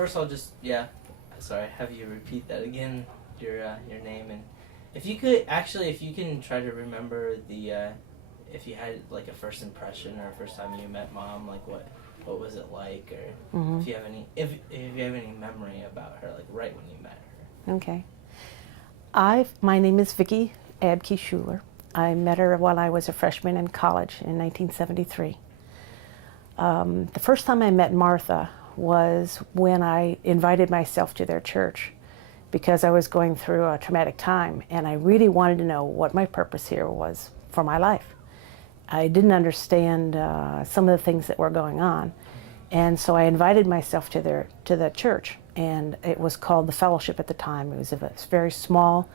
First, I'll just sorry, have you repeat that again, your name, and if you could actually, if you can try to remember if you had like a first impression or first time you met Mom, like what was it like, or if you have any memory about her, like right when you met her. Okay. My name is Vicki Schuler. I met her while I was a freshman in college in 1973. The first time I met Martha was when I invited myself to their church because I was going through a traumatic time and I really wanted to know what my purpose here was for my life. I didn't understand some of the things that were going on, and so I invited myself to the church, and it was called the Fellowship at the time. It was a very small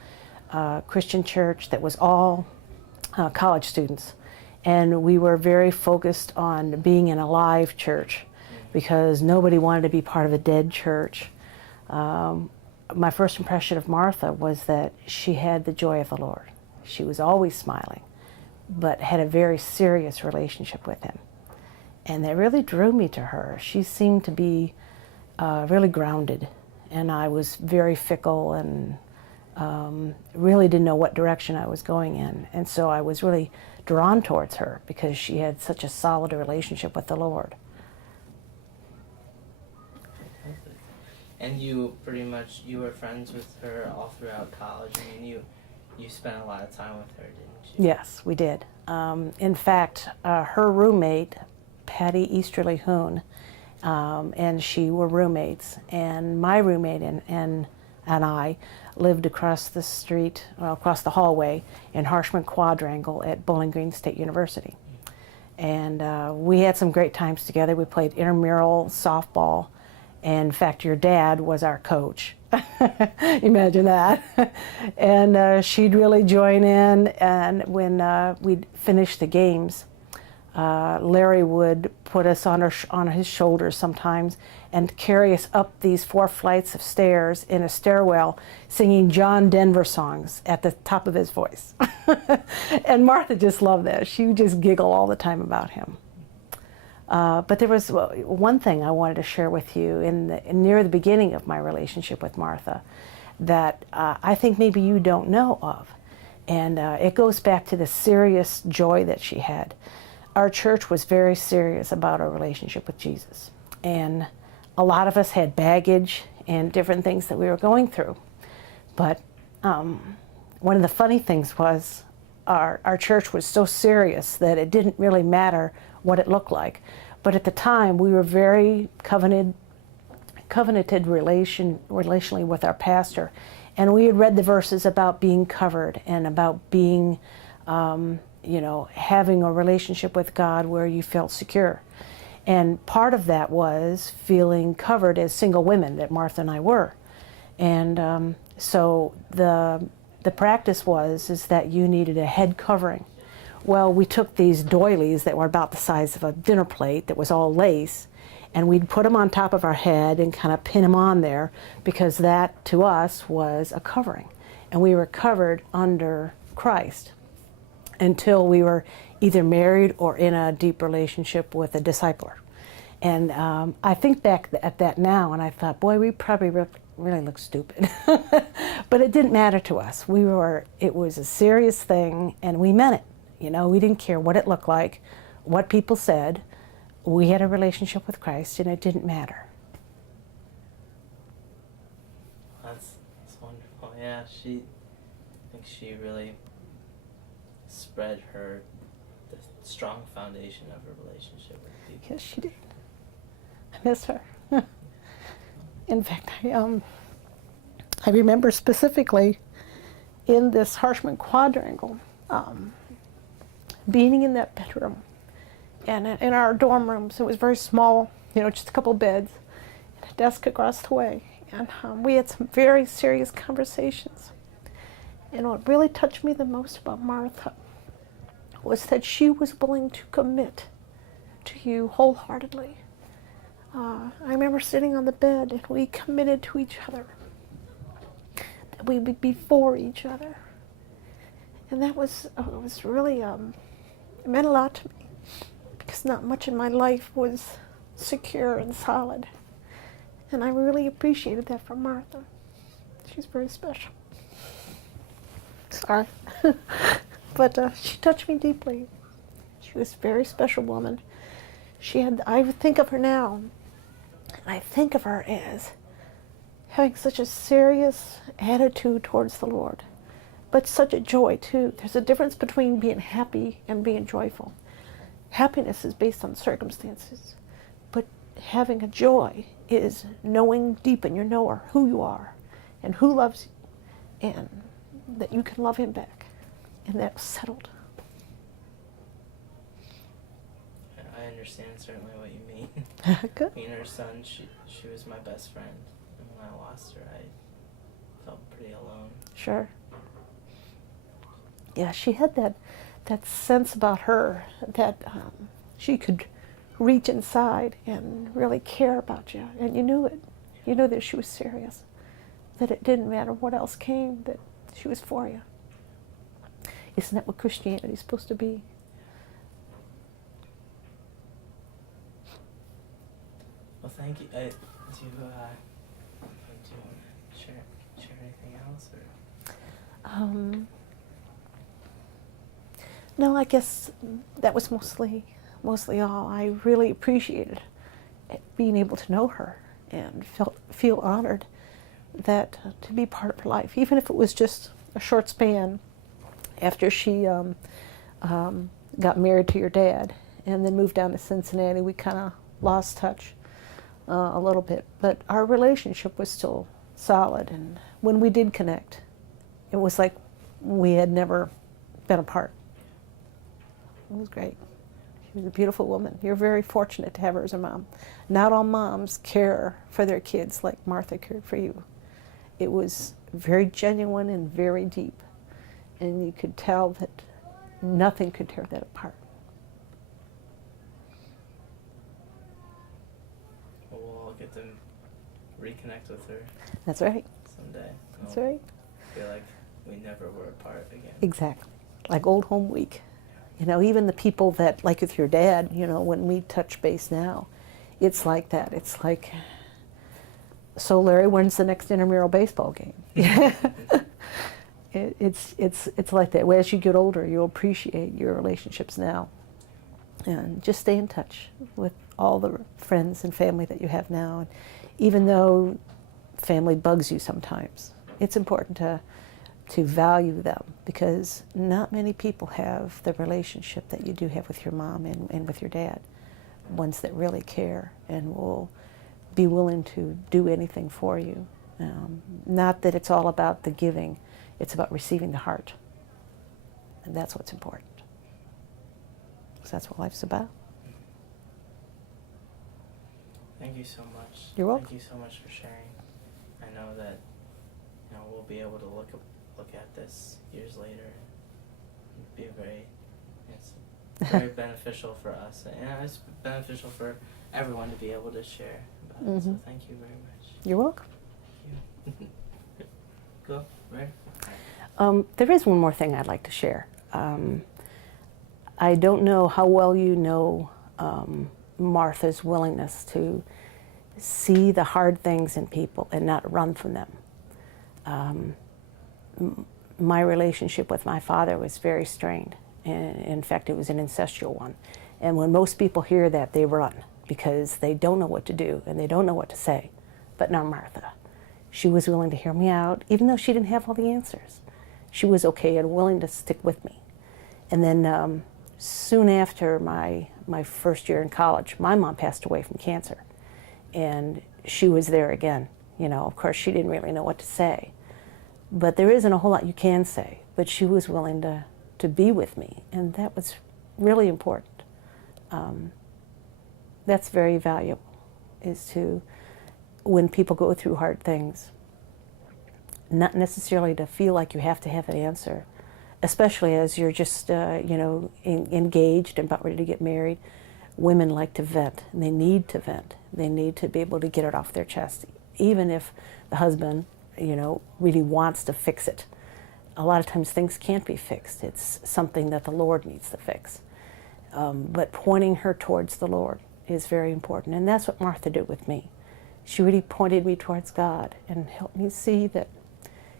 Christian church that was all college students, and we were very focused on being in a live church because nobody wanted to be part of a dead church. My first impression of Martha was that she had the joy of the Lord. She was always smiling, but had a very serious relationship with him. And that really drew me to her. She seemed to be really grounded, and I was very fickle and really didn't know what direction I was going in. And so I was really drawn towards her because she had such a solid relationship with the Lord. And you were friends with her all throughout college. I mean, you spent a lot of time with her, didn't you? Yes, we did. In fact, her roommate, Patty Easterly Hoon, and she were roommates. And my roommate and I lived across the street, across the hallway in Harshman Quadrangle at Bowling Green State University. And we had some great times together. We played intramural softball. And in fact, your dad was our coach. Imagine that. And she'd really join in. And when we'd finish the games, Larry would put us on his shoulders sometimes and carry us up these 4 flights of stairs in a stairwell singing John Denver songs at the top of his voice. And Martha just loved that. She would just giggle all the time about him. But there was one thing I wanted to share with you near the beginning of my relationship with Martha that I think maybe you don't know of. And it goes back to the serious joy that she had. Our church was very serious about our relationship with Jesus. And a lot of us had baggage and different things that we were going through. But one of the funny things was our church was so serious that it didn't really matter what it looked like. But at the time, we were very covenanted relationally with our pastor. And we had read the verses about being covered and about being, having a relationship with God where you felt secure. And part of that was feeling covered as single women, that Martha and I were. And so the practice is that you needed a head covering. Well, we took these doilies that were about the size of a dinner plate that was all lace, and we'd put them on top of our head and kind of pin them on there because that, to us, was a covering. And we were covered under Christ until we were either married or in a deep relationship with a discipler. And I think back at that now, and I thought, boy, we probably really look stupid. But it didn't matter to us. It was a serious thing, and we meant it. We didn't care what it looked like, what people said. We had a relationship with Christ, and it didn't matter. That's wonderful. Yeah, I think she really spread the strong foundation of her relationship with people. Yes, she did. I miss her. In fact, I remember specifically in this Harshman Quadrangle, being in that bedroom, and in our dorm rooms. It was very small, just a couple beds and a desk across the way. And we had some very serious conversations. And what really touched me the most about Martha was that she was willing to commit to you wholeheartedly. I remember sitting on the bed, and we committed to each other, that we would be for each other. And that was really, it meant a lot to me, because not much in my life was secure and solid. And I really appreciated that from Martha. She's very special. Sorry. But she touched me deeply. She was a very special woman. I think of her now, and I think of her as having such a serious attitude towards the Lord, but such a joy too. There's a difference between being happy and being joyful. Happiness is based on circumstances, but having a joy is knowing deep in your knower who you are and who loves you and that you can love him back. And that was settled. I understand certainly what you mean. Good. Being her son, she was my best friend. And when I lost her, I felt pretty alone. Sure. Yeah, she had that sense about her that she could reach inside and really care about you. And you knew it. You knew that she was serious. That it didn't matter what else came, that she was for you. Isn't that what Christianity is supposed to be? Well, thank you. Do you want to share anything else? Or? No, I guess that was mostly all. I really appreciated being able to know her and feel honored that to be part of her life, even if it was just a short span after she got married to your dad and then moved down to Cincinnati. We kind of lost touch a little bit, but our relationship was still solid, and when we did connect, it was like we had never been apart. It was great. She was a beautiful woman. You're very fortunate to have her as a mom. Not all moms care for their kids like Martha cared for you. It was very genuine and very deep, and you could tell that nothing could tear that apart. Well, we'll all get to reconnect with her. That's right. Someday. That's right. Feel like we never were apart again. Exactly. Like old home week. You know, even the people that, like with your dad, you know, when we touch base now, it's like that. It's like, so Larry, when's the next intramural baseball game? It's like that. As you get older, you'll appreciate your relationships now. And just stay in touch with all the friends and family that you have now. And even though family bugs you sometimes, it's important to value them, because not many people have the relationship that you do have with your mom and with your dad. Ones that really care and will be willing to do anything for you. Not that it's all about the giving, it's about receiving the heart. And that's what's important. Because that's what life's about. Thank you so much. You're welcome. Thank you so much for sharing. I know that we'll be able to look at this years later and be very beneficial for us, and it's beneficial for everyone to be able to share about it. So thank you very much. You're welcome. Thank you. Go, right? There is one more thing I'd like to share. I don't know how well you know Martha's willingness to see the hard things in people and not run from them. My relationship with my father was very strained. And in fact, it was an incestual one. And when most people hear that, they run because they don't know what to do and they don't know what to say. But not Martha. She was willing to hear me out, even though she didn't have all the answers. She was okay and willing to stick with me. And then soon after my first year in college, my mom passed away from cancer. And she was there again. You know, of course, she didn't really know what to say. But there isn't a whole lot you can say. But she was willing to be with me, and that was really important. That's very valuable, is to, when people go through hard things, not necessarily to feel like you have to have an answer, especially as you're just, engaged and about ready to get married. Women like to vent, and they need to vent. They need to be able to get it off their chest, even if the husband, really wants to fix it. A lot of times things can't be fixed. It's something that the Lord needs to fix. But pointing her towards the Lord is very important, and that's what Martha did with me. she really pointed me towards God and helped me see that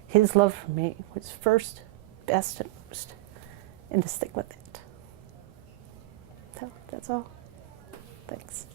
His love for me was first, best, and most, and to stick with it. So that's all. Thanks.